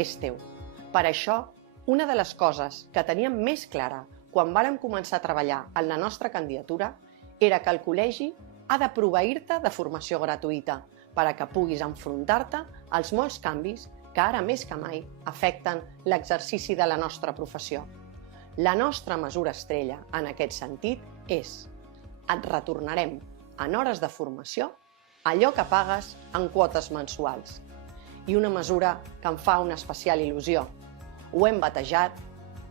és teu. Per això, una de les coses que teníem més clara quan vàrem començar a treballar en la nostra candidatura era que el col·legi ha de proveir-te de formació gratuïta per a que puguis enfrontar-te als molts canvis que ara més que mai afecten l'exercici de la nostra professió. La nostra mesura estrella en aquest sentit és: et retornarem en hores de formació allò que pagues en quotes mensuals. I una mesura que em fa una especial il·lusió. Ho hem batejat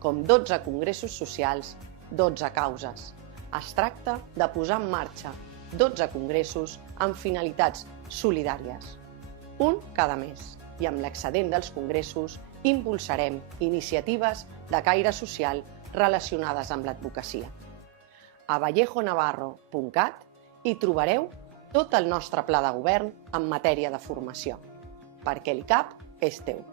com 12 congressos socials, 12 causes. Es tracta de posar en marxa 12 congressos amb finalitats solidàries. Un cada mes. I amb l'excedent dels congressos impulsarem iniciatives de caire social relacionades amb l'advocacia. A vallejonavarro.cat hi trobareu tot el nostre pla de govern en matèria de formació, perquè l'ICAP és teu.